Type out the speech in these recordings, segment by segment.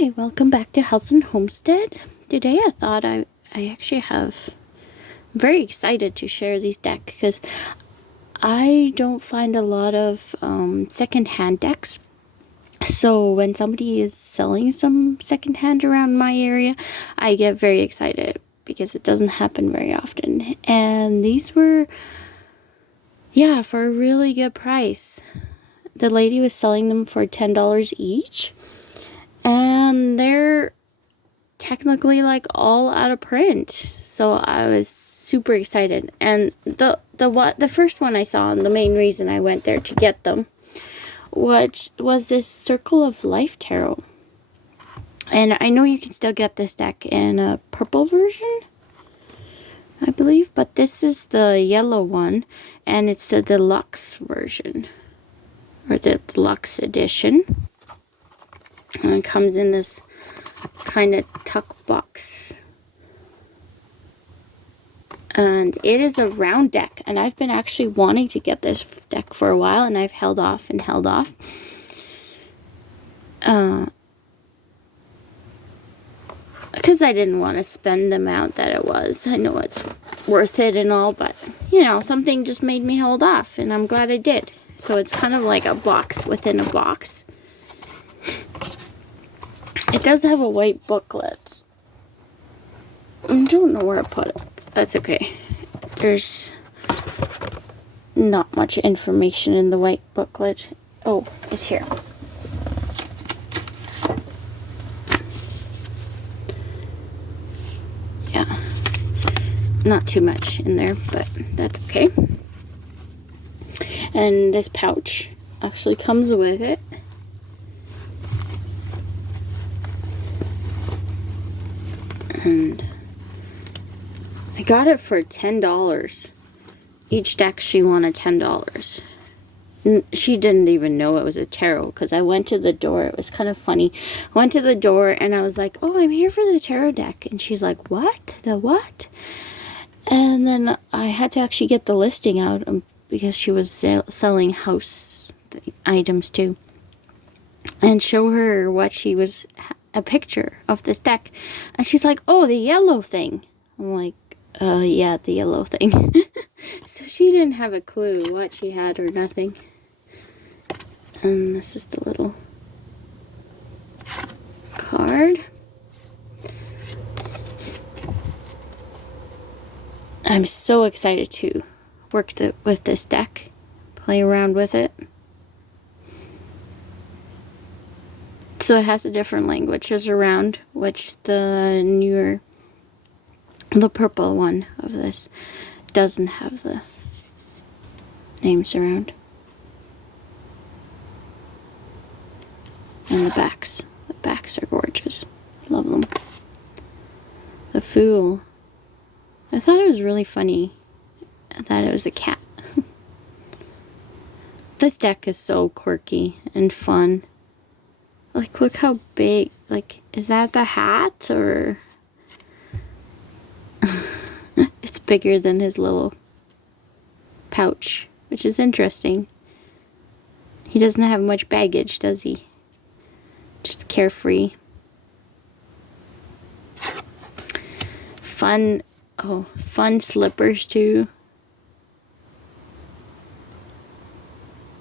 Hi, welcome back to House and Homestead. Today I thought I actually have, I'm very excited to share these decks because I don't find a lot of second-hand decks. So when somebody is selling some second-hand around my area, I get very excited because it doesn't happen very often. And these were, yeah, for a really good price. The lady was selling them for $10 each. And they're technically like all out of print, so I was super excited. And the first one I saw, and the main reason I went there to get them, which was this Circle of Life tarot. And I know you can still get this deck in a purple version, I believe, but this is the yellow one, and it's the deluxe version, or the deluxe edition. And it comes in this kind of tuck box, and it is a round deck, and I've been actually wanting to get this deck for a while, and I've held off because I didn't want to spend the amount that it was. I know it's worth it and all, but you know, something just made me hold off, and I'm glad I did. So it's kind of like a box within a box. It does have a white booklet. I don't know where I put it. That's okay. There's not much information in the white booklet. Oh, it's here. Yeah. Not too much in there, but that's okay. And this pouch actually comes with it. And I got it for $10. Each deck she wanted $10. She didn't even know it was a tarot because I went to the door. It was kind of funny. I went to the door and I was like, "Oh, I'm here for the tarot deck." And she's like, "What? The what?" And then I had to actually get the listing out because she was selling house items too, and show her what she was, a picture of this deck. And she's like, "Oh, the yellow thing." I'm like, yeah, the yellow thing. So she didn't have a clue what she had or nothing. And this is the little card. I'm so excited to work with this deck, play around with it. So it has the different languages around, which the purple one of this doesn't have the names around. And the backs are gorgeous. I love them. The Fool. I thought it was really funny that it was a cat. This deck is so quirky and fun. Like, look how big, like, is that the hat, or? It's bigger than his little pouch, which is interesting. He doesn't have much baggage, does he? Just carefree. Fun slippers too.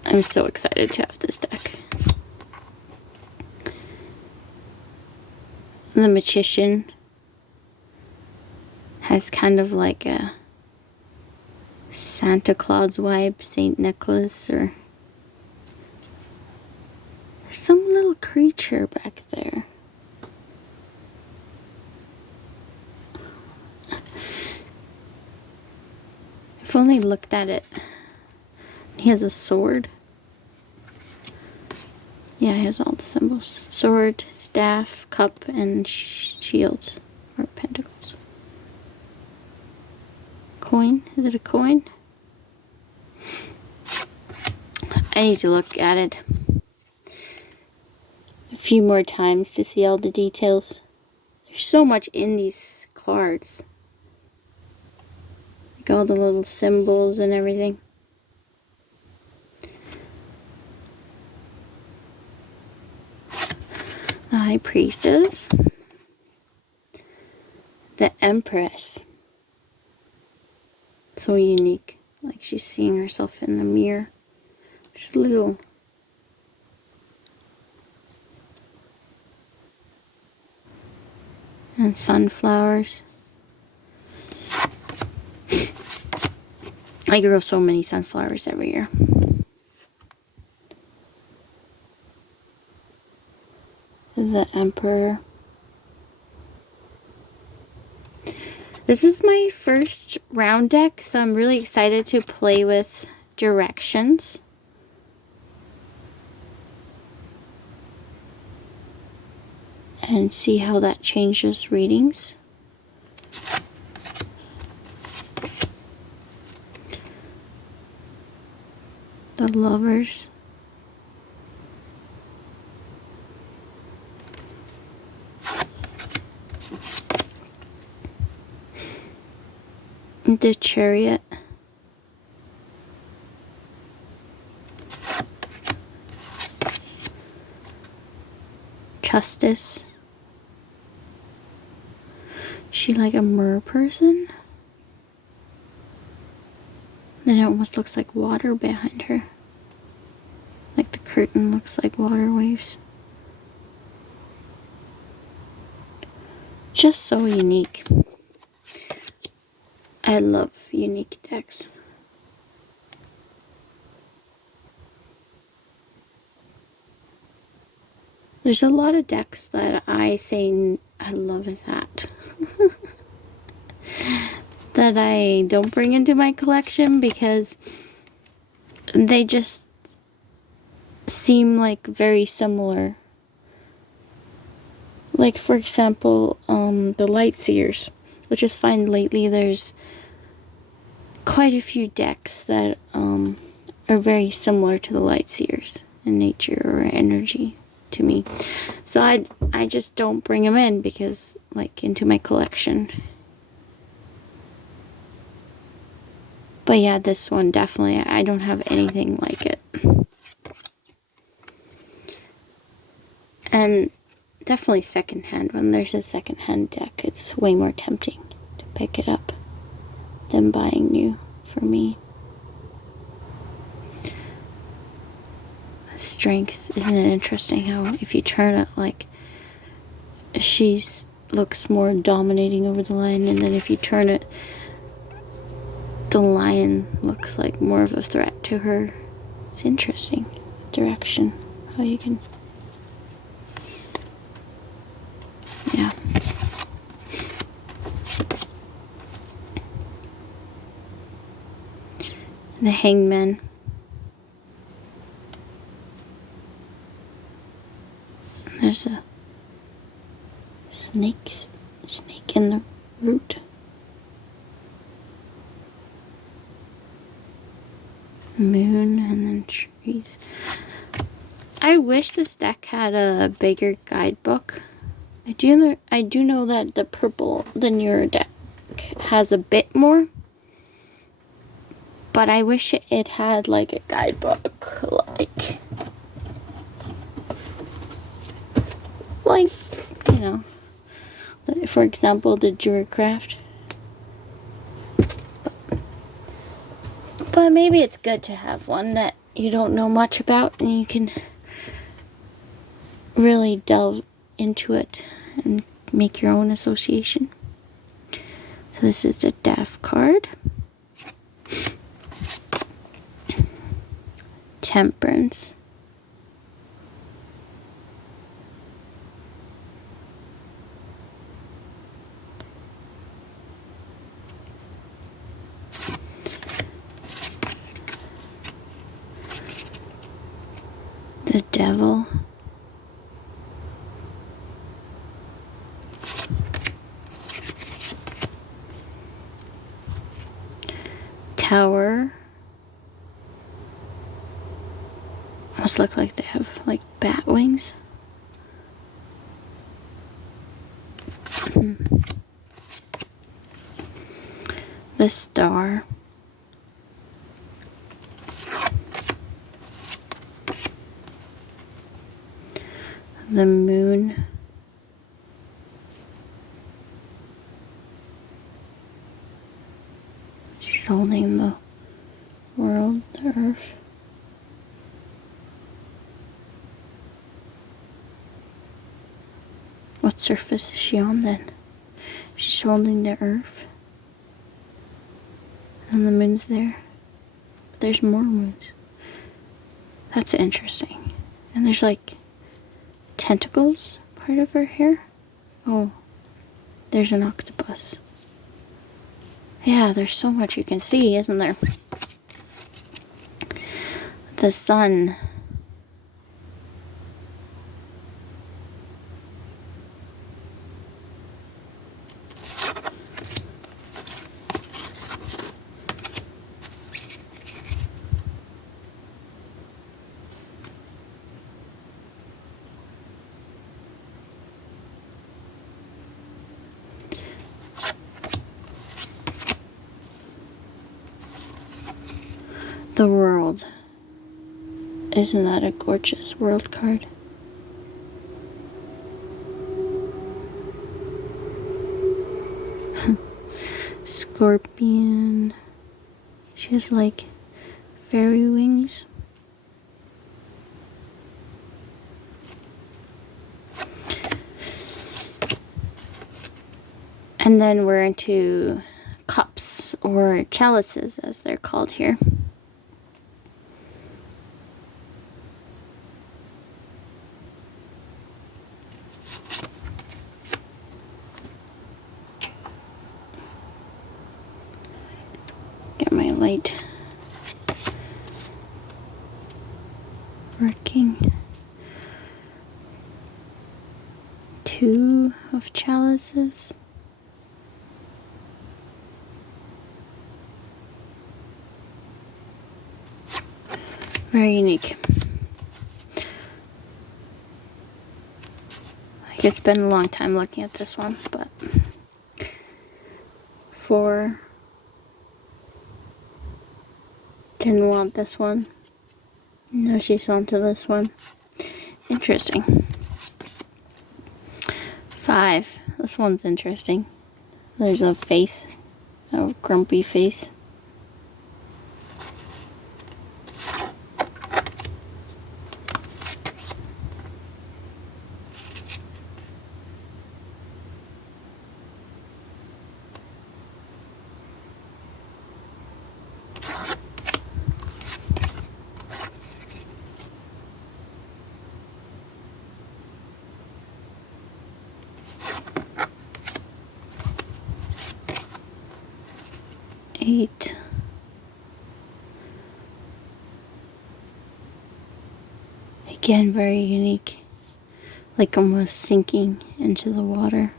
I'm so excited to have this deck. The Magician has kind of like a Santa Claus vibe, St. Nicholas, or there's some little creature back there. I've only looked at it. He has a sword. Yeah, he has all the symbols. Sword, staff, cup, and shields, or pentacles. Coin? Is it a coin? I need to look at it a few more times to see all the details. There's so much in these cards. Like all the little symbols and everything. High Priestess, the Empress. So unique, like she's seeing herself in the mirror. She's little. And sunflowers. I grow so many sunflowers every year. The Emperor. This is my first round deck, so I'm really excited to play with directions. And see how that changes readings. The Lovers. The Chariot. Justice. She like a mer person? Then it almost looks like water behind her. Like the curtain looks like water waves. Just so unique. I love unique decks. There's a lot of decks that I say I love that. That I don't bring into my collection because they just seem like very similar. Like for example, the Lightseers, which is fine lately. There's quite a few decks that are very similar to the Lightseers in nature or energy to me. So I just don't bring them in because like into my collection. But yeah, this one definitely, I don't have anything like it. And definitely secondhand. When there's a secondhand deck, it's way more tempting to pick it up than buying new for me. Strength, isn't it interesting how if you turn it, like she's looks more dominating over the lion, and then if you turn it, the lion looks like more of a threat to her. It's interesting direction how you can, yeah. The Hangman. There's a snake in the root. Moon and then trees. I wish this deck had a bigger guidebook. I do know that the newer deck has a bit more. But I wish it had like a guidebook, like, you know, for example, the Druidcraft. But maybe it's good to have one that you don't know much about and you can really delve into it and make your own association. So this is the Death card. Temperance. The Devil. Tower. Must look like they have like bat wings. The Star. The Moon. holding the world, the earth. What surface is she on then? She's holding the earth. And the moon's there. But there's more moons. That's interesting. And there's like tentacles part of her hair. Oh, there's an octopus. Yeah, there's so much you can see, isn't there? The sun. The world. Isn't that a gorgeous world card? Scorpion. She has like fairy wings. And then we're into cups or chalices as they're called here. Get my light working. 2 of chalices. Very unique. Like it's been a long time looking at this one, but 4. Didn't want this one. No, she's onto this one. Interesting. 5. This one's interesting. There's a face. A grumpy face. Eight. Again, very unique. Like almost sinking into the water.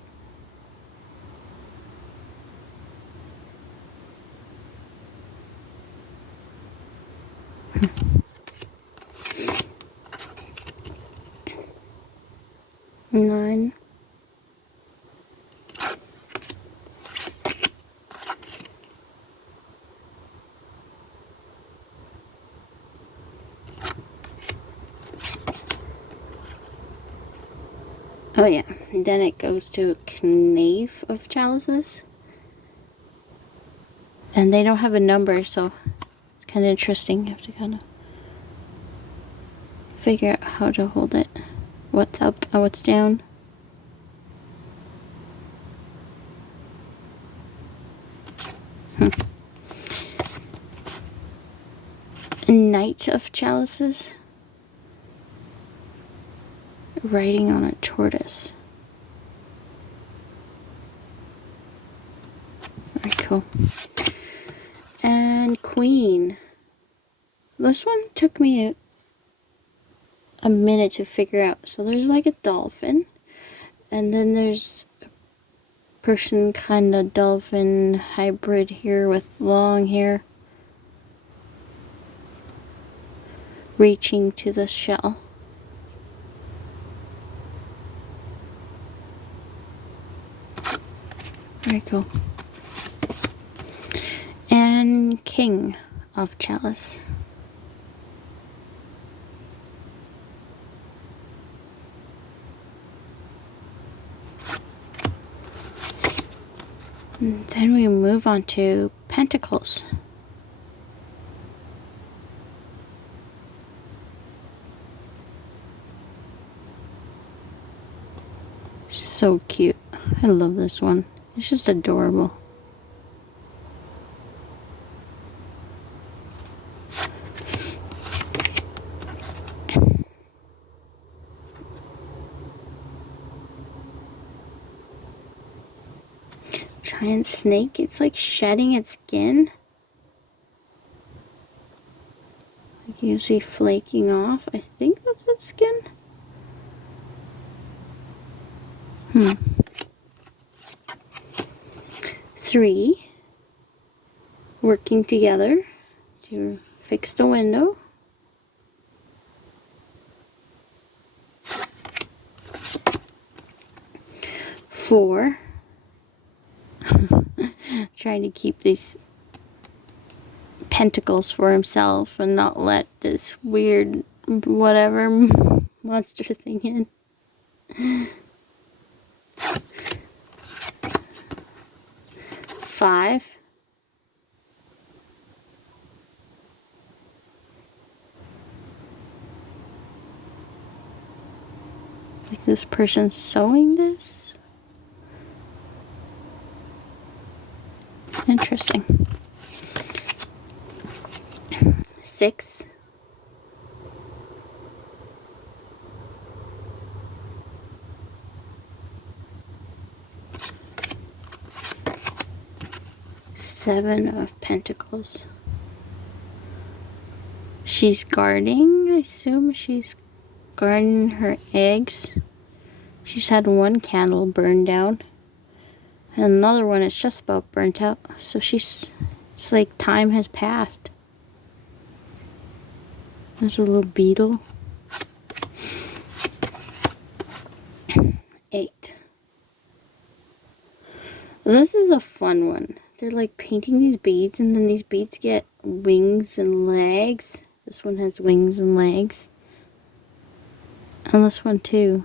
Nine. Oh yeah, and then it goes to Knave of Chalices. And they don't have a number, so it's kind of interesting. You have to kind of figure out how to hold it. What's up and what's down. Knight of Chalices. Riding on a tortoise. Very cool. And Queen. This one took me a minute to figure out. So there's like a dolphin. And then there's a person kind of dolphin hybrid here with long hair. Reaching to the shell. Very cool. And King of Chalice. And then we move on to Pentacles. So cute. I love this one. It's just adorable. Giant snake. It's like shedding its skin. Like you can see flaking off. I think that's its skin. 3 working together to fix the window. 4 trying to keep these pentacles for himself and not let this weird whatever monster thing in. 5 like this person's sewing this. Interesting. 6 7 of Pentacles. She's guarding. I assume she's guarding her eggs. She's had one candle burned down. And another one is just about burnt out. So it's like time has passed. There's a little beetle. 8. This is a fun one. They're like painting these beads, and then these beads get wings and legs. This one has wings and legs. And this one too.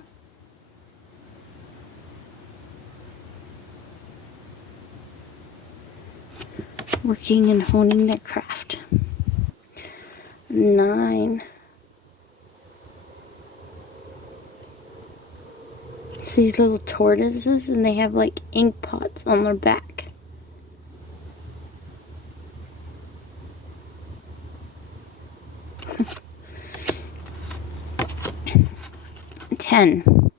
Working and honing their craft. 9. It's these little tortoises, and they have like ink pots on their back. 10.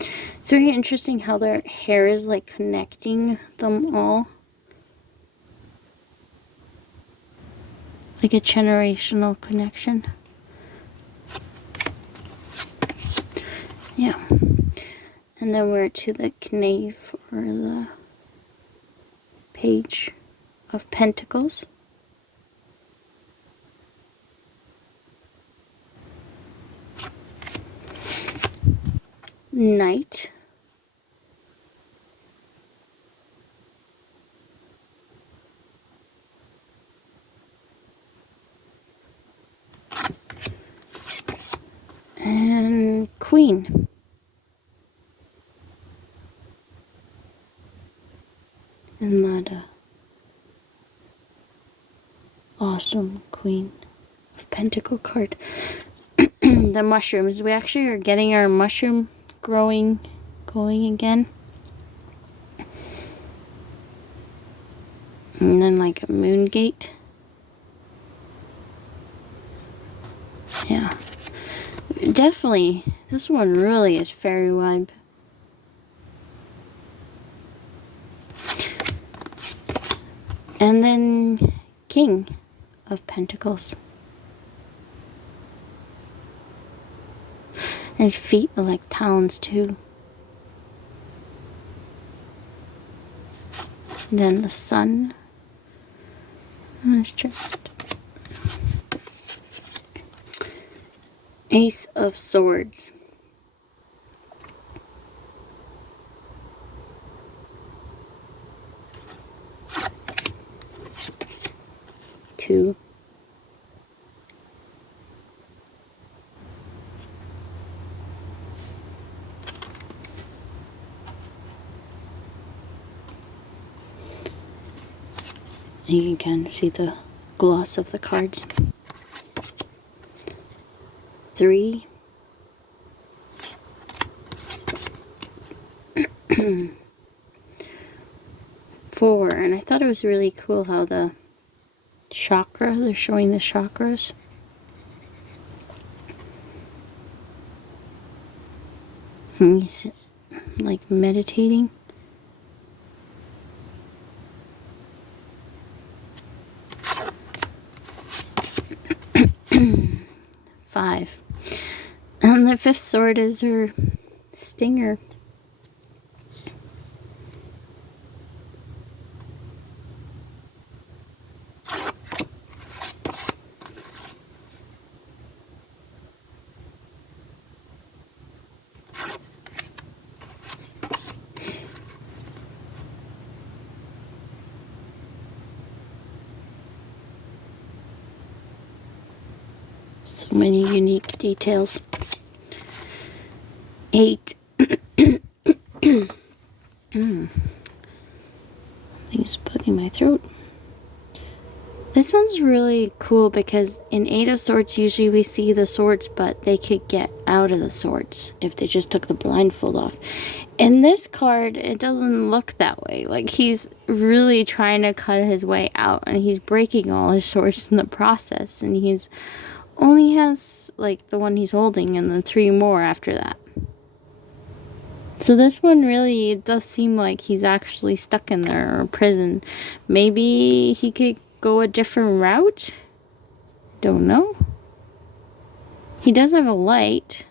It's very interesting how their hair is like connecting them all. Like a generational connection. Yeah. And then we're to the knave, or the page of Pentacles. Knight. And Queen. And that awesome Queen of Pentacle card. The mushrooms. We actually are getting our mushroom going again. And then like a moon gate. Yeah. Definitely. This one really is fairy vibe. And then King of Pentacles. And his feet are like talons too. And then the sun on his chest. Ace of Swords. Two. And you can kind of see the gloss of the cards. 3. 4. And I thought it was really cool how the chakra, they're showing the chakras. And he's like meditating. 5. And the 5th sword is her stinger. So many unique details. 8. Things bugging my throat. This one's really cool because in 8 of Swords, usually we see the swords, but they could get out of the swords if they just took the blindfold off. In this card, it doesn't look that way. Like, he's really trying to cut his way out, and he's breaking all his swords in the process, and he's only has, like, the one he's holding and then 3 more after that. So this one really, it does seem like he's actually stuck in there or prison. Maybe he could go a different route? Don't know. He does have a light.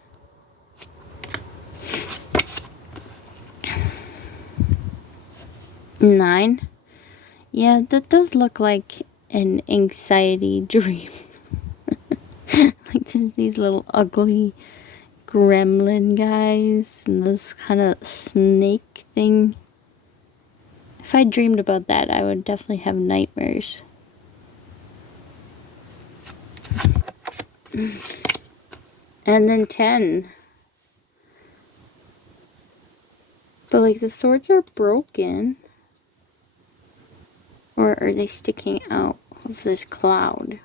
Nine. Yeah, that does look like an anxiety dream. Like these little ugly gremlin guys and this kind of snake thing. If I dreamed about that, I would definitely have nightmares. And then 10. But like the swords are broken. Or are they sticking out of this cloud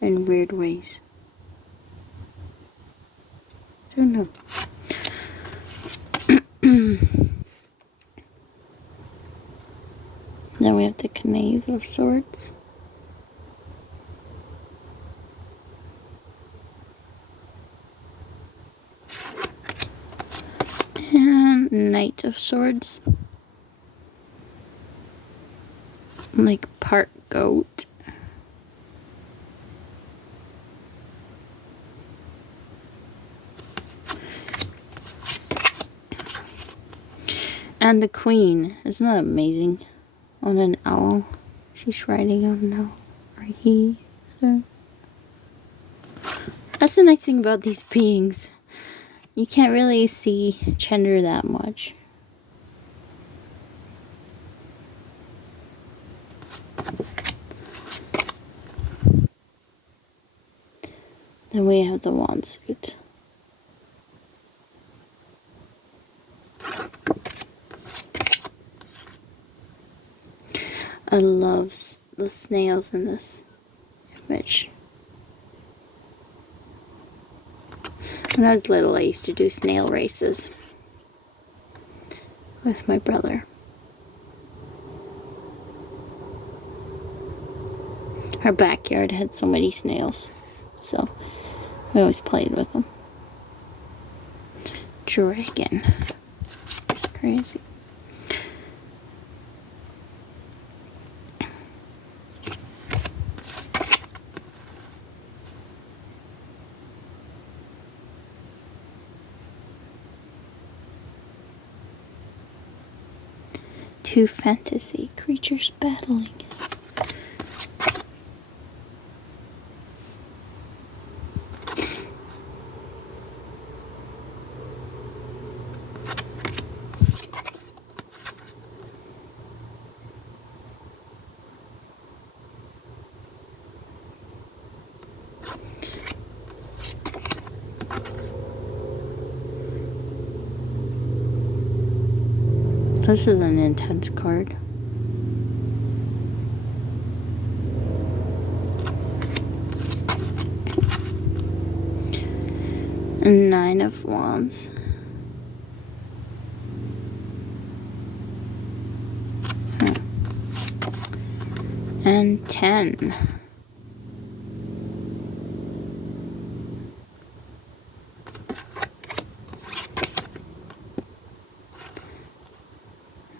in weird ways? I don't know. Then we have the Knave of Swords. And Knight of Swords. Like part goat. And the Queen. Isn't that amazing? On an owl. She's riding on an owl. Or he. So. That's the nice thing about these beings. You can't really see gender that much. Then we have the wand suit. I love the snails in this image. When I was little, I used to do snail races with my brother. Our backyard had so many snails, so we always played with them. Dragon. Crazy. Two fantasy creatures battling. This is an intense card. A 9 of Wands. And 10.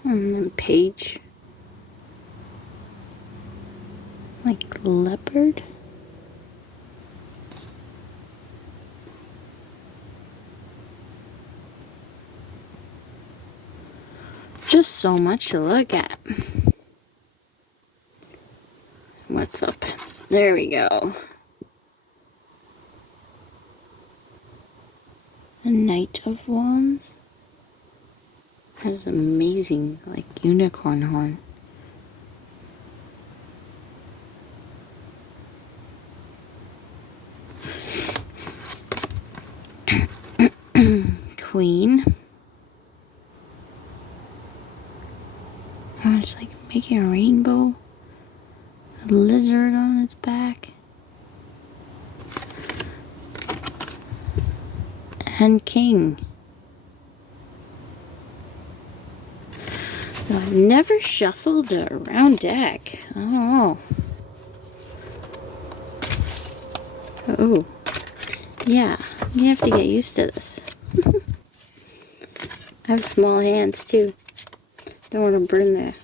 And then Page. Like leopard. Just so much to look at. What's up? There we go. A Knight of Wands. Has amazing, like, unicorn horn. Queen. Oh, it's like making a rainbow. A lizard on its back. And King. I've never shuffled a round deck. Oh. Oh. Yeah, you have to get used to this. I have small hands too. Don't want to burn the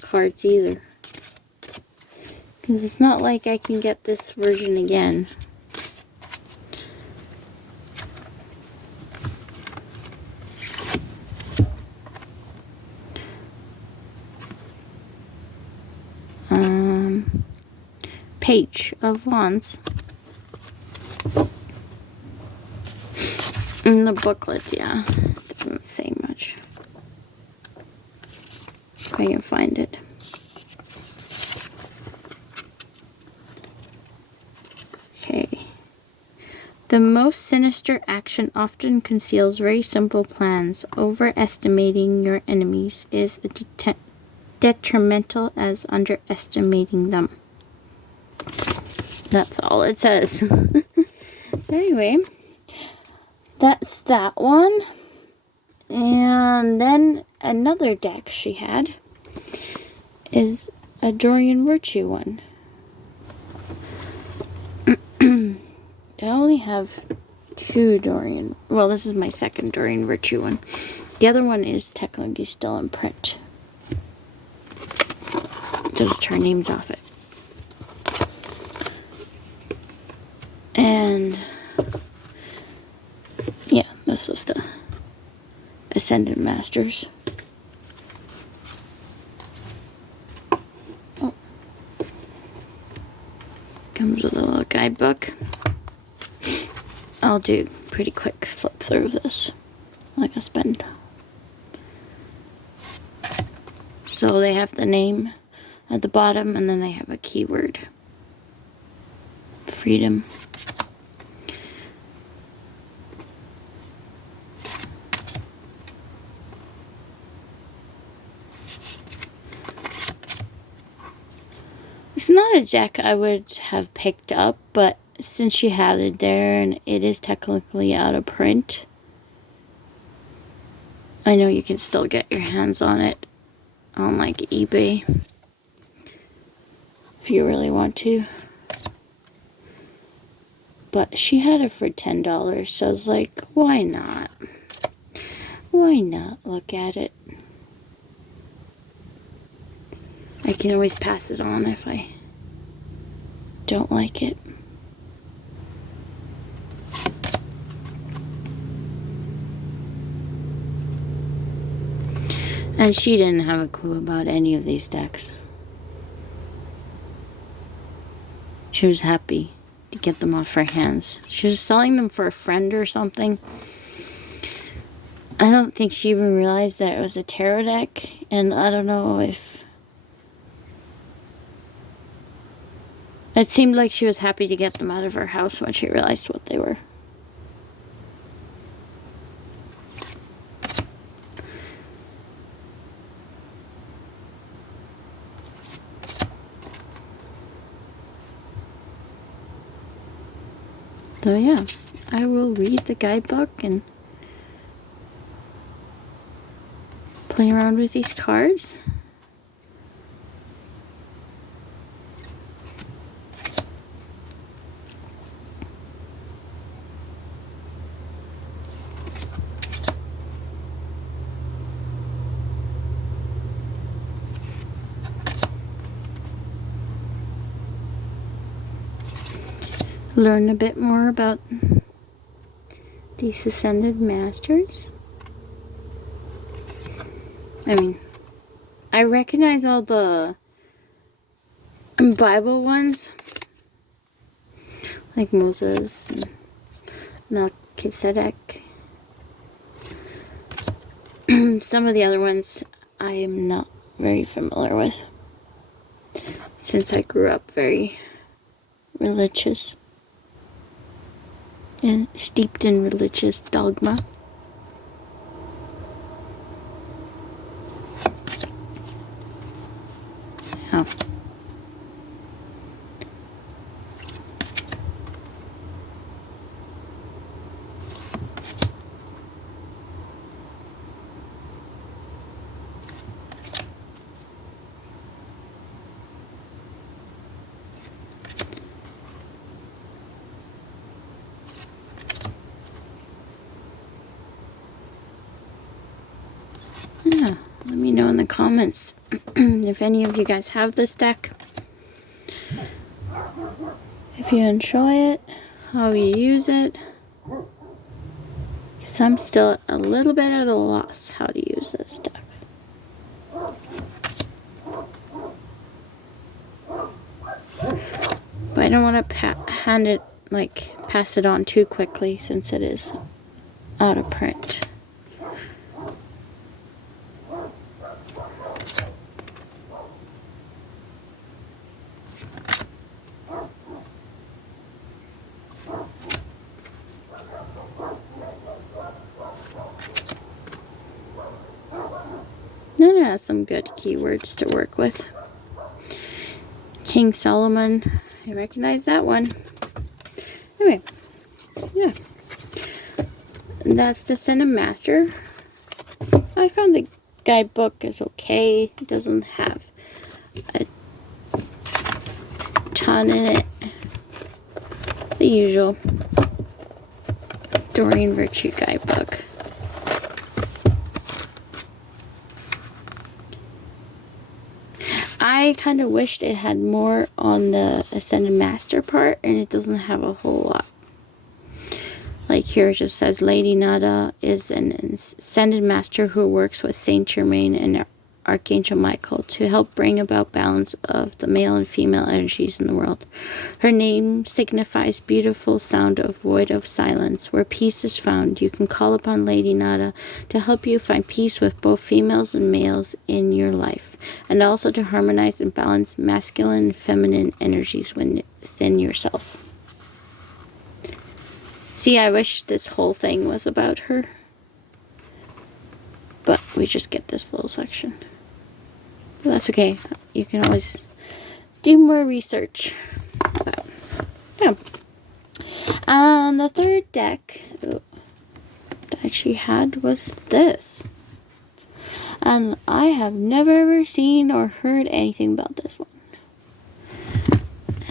cards either. Because it's not like I can get this version again. Page of Wands. In the booklet, yeah. Doesn't say much. If I can find it. Okay. The most sinister action often conceals very simple plans. Overestimating your enemies is detrimental as underestimating them. That's all it says. Anyway, that's that one. And then another deck she had is a Doreen Virtue one. I only have 2 Doreen. Well, this is my second Doreen Virtue one. The other one is technically still in print. Just her name's off it. And yeah, this is the Ascended Masters. Oh. Comes with a little guidebook. I'll do pretty quick flip through this. Like I spend. So they have the name at the bottom and then they have a keyword. Freedom. It's not a deck I would have picked up, but since you have it there and it is technically out of print, I know you can still get your hands on it on like eBay if you really want to. But she had it for $10, so I was like, why not? Why not look at it? I can always pass it on if I don't like it. And she didn't have a clue about any of these decks. She was happy to get them off her hands. She was selling them for a friend or something. I don't think she even realized that it was a tarot deck. And I don't know if... It seemed like she was happy to get them out of her house when she realized what they were. So yeah, I will read the guidebook and play around with these cards. Learn a bit more about these Ascended Masters. I mean, I recognize all the Bible ones, like Moses and Melchizedek. Some of the other ones I am not very familiar with, since I grew up very religious and steeped in religious dogma. Yeah. Yeah, let me know in the comments if any of you guys have this deck, if you enjoy it, how you use it, because I'm still a little bit at a loss how to use this deck. But I don't want to pass it on too quickly, since it is out of print. Then it has some good keywords to work with. King Solomon, I recognize that one. Anyway, yeah. That's the Ascended Master. I found the guidebook is okay. It doesn't have a ton in it. The usual Doreen Virtue guidebook. I kind of wished it had more on the Ascended Master part, and it doesn't have a whole lot. Like here it just says Lady Nada is an Ascended Master who works with Saint Germain and Archangel Michael to help bring about balance of the male and female energies in the world. Her name signifies beautiful sound of void of silence, where peace is found. You can call upon Lady Nada to help you find peace with both females and males in your life, and also to harmonize and balance masculine and feminine energies within yourself. See, I wish this whole thing was about her, but we just get this little section. But that's okay. You can always do more research. But, yeah. The third deck that she had was this. And I have never ever seen or heard anything about this one.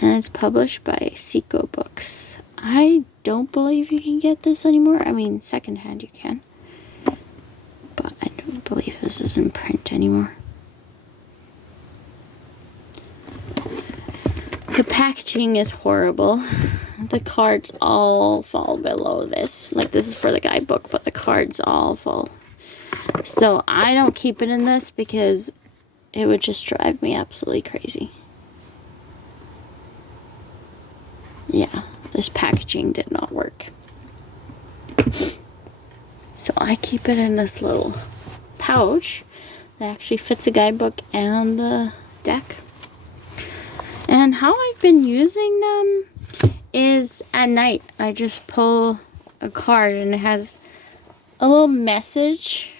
And it's published by Seiko Books. I don't believe you can get this anymore. I mean, secondhand you can. But I don't believe this is in print anymore. The packaging is horrible. The cards all fall below this. Like, this is for the guidebook, but the cards all fall. So I don't keep it in this because it would just drive me absolutely crazy. Yeah, this packaging did not work. So I keep it in this little pouch that actually fits the guidebook and the deck. And how I've been using them is at night. I just pull a card and it has a little message.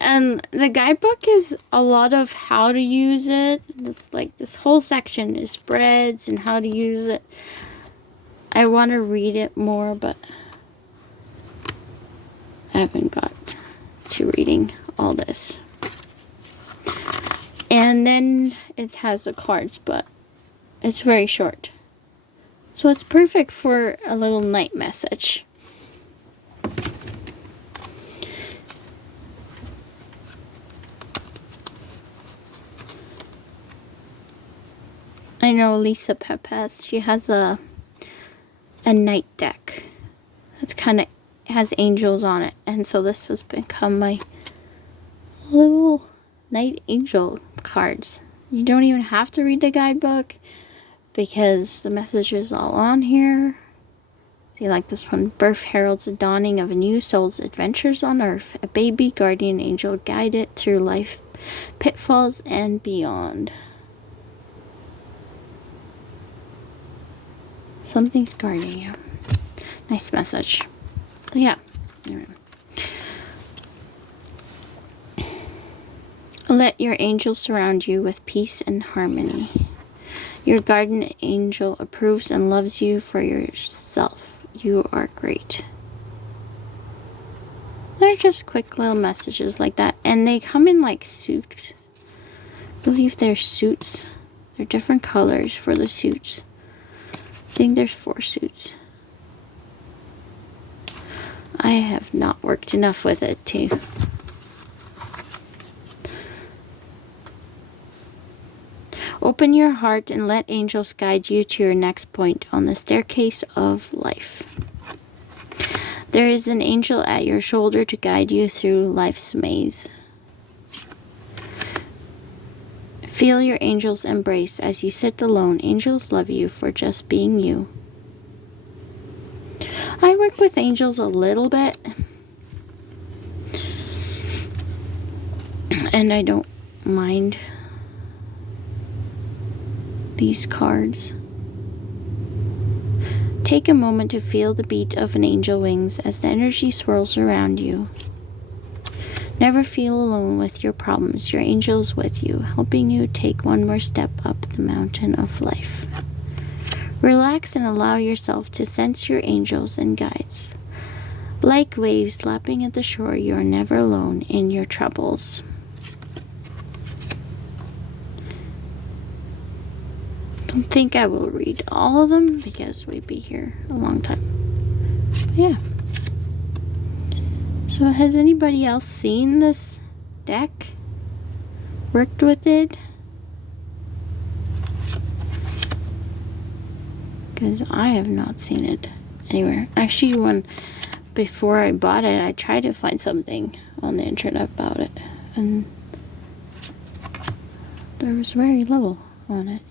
And the guidebook is a lot of how to use it. It's like this whole section is spreads and how to use it. I want to read it more, but I haven't got to reading all this. And then it has the cards, but it's very short. So it's perfect for a little night message. I know Lisa Pepes, she has a night deck. That's kind of has angels on it. And so this has become my little night angel cards. You don't even have to read the guidebook because the message is all on here. See, like this one, birth heralds the dawning of a new soul's adventures on earth. A baby guardian angel guide it through life pitfalls and beyond. Something's guarding you. Nice message. So yeah. Anyway. Let your angels surround you with peace and harmony. Your guardian angel approves and loves you for yourself. You are great. They're just quick little messages like that. And they come in like suits. I believe they're suits. They're different colors for the suits. I think there's 4 suits. I have not worked enough with it to open your heart and let angels guide you to your next point on the staircase of life. There is an angel at your shoulder to guide you through life's maze. Feel your angel's embrace as you sit alone. Angels love you for just being you. I work with angels a little bit, and I don't mind these cards. Take a moment to feel the beat of an angel wings as the energy swirls around you. Never feel alone with your problems. Your angel is with you, helping you take one more step up the mountain of life. Relax and allow yourself to sense your angels and guides. Like waves lapping at the shore, you are never alone in your troubles. I don't think I will read all of them because we'd be here a long time. But yeah. So has anybody else seen this deck? Worked with it? Because I have not seen it anywhere. Actually, before I bought it, I tried to find something on the internet about it, and there was very little on it.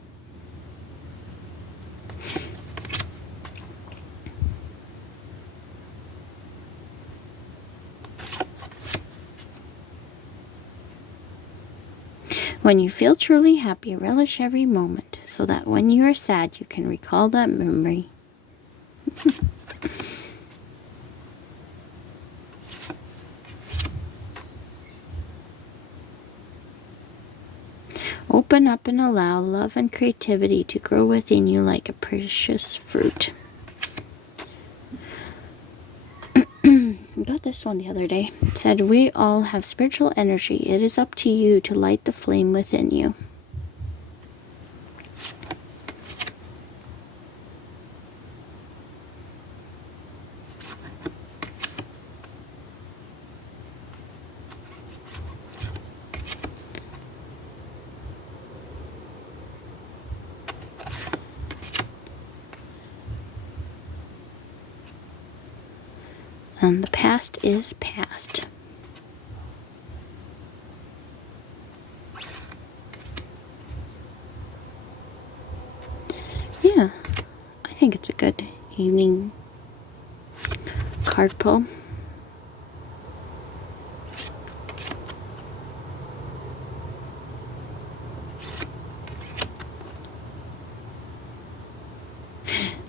When you feel truly happy, relish every moment, so that when you are sad, you can recall that memory. Open up and allow love and creativity to grow within you like a precious fruit. I got this one the other day. It said, we all have spiritual energy. It is up to you to light the flame within you. And the past is past. Yeah, I think it's a good evening card pull.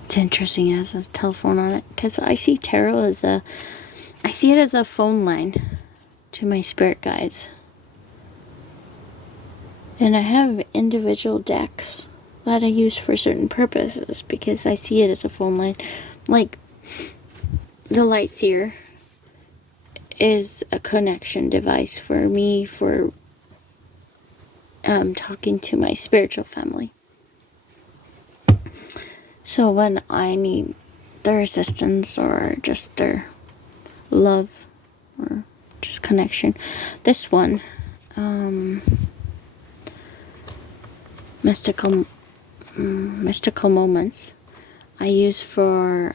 It's interesting, it has a telephone on it, because I see tarot as I see it as a phone line to my spirit guides. And I have individual decks that I use for certain purposes because I see it as a phone line. Like the Lightseer is a connection device for me for talking to my spiritual family. So when I need their assistance or just their love or just connection, this one, mystical moments, I use for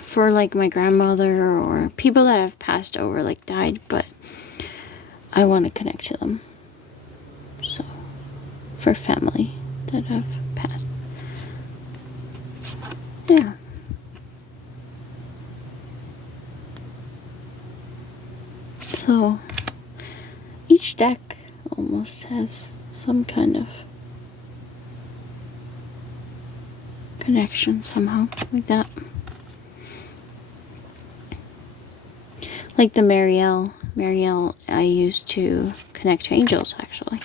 for like my grandmother or people that have passed over, like died, but I want to connect to them. So for family that have passed. Yeah. So each deck almost has some kind of connection somehow, like that. Like the Marielle I use to connect to angels, actually.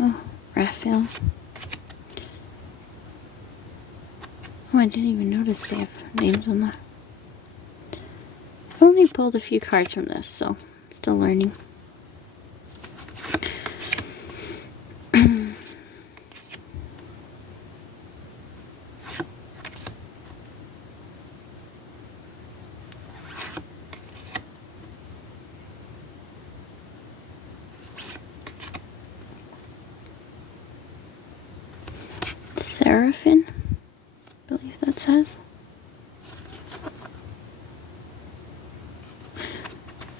Oh, Raphael. Oh, I didn't even notice they have names on that. I've only pulled a few cards from this, so still learning. Seraphim, I believe that says.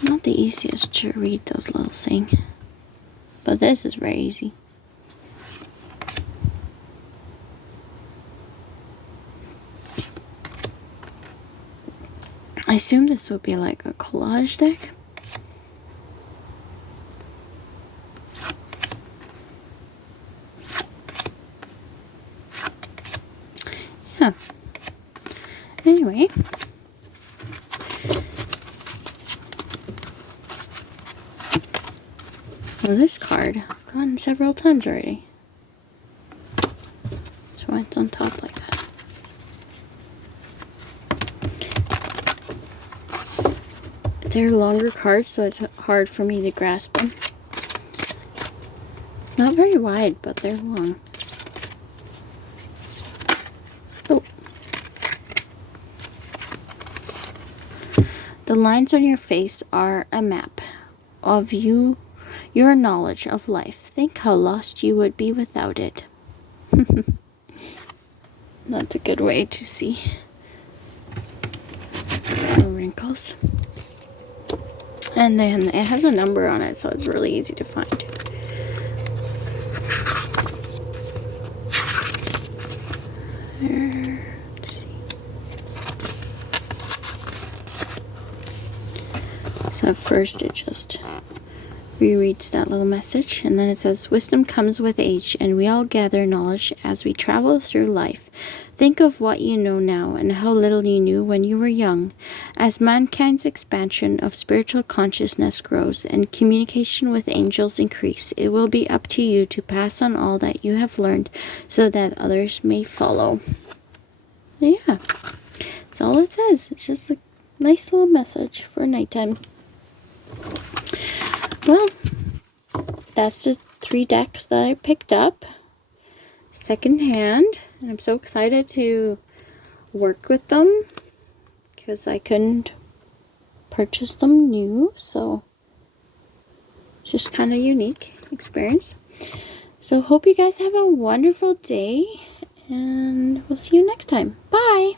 Not the easiest to read those little things, but this is very easy. I assume this would be like a collage deck. Yeah. Anyway. Well, this card I've gotten several times already. That's why it's on top like that. They're longer cards, so it's hard for me to grasp them. Not very wide, but they're long. Oh. The lines on your face are a map of your knowledge of life. Think how lost you would be without it. That's a good way to see the wrinkles. And then it has a number on it, so it's really easy to find. There, let's see. So at first it just rereads that little message, and then it says, wisdom comes with age, and we all gather knowledge as we travel through life. Think of what you know now and how little you knew when you were young. As mankind's expansion of spiritual consciousness grows and communication with angels increase, it will be up to you to pass on all that you have learned so that others may follow. Yeah, that's all it says. It's just a nice little message for nighttime. Well, that's the 3 decks that I picked up secondhand, and I'm so excited to work with them because I couldn't purchase them new, so just kind of unique experience. So hope you guys have a wonderful day, and we'll see you next time. Bye!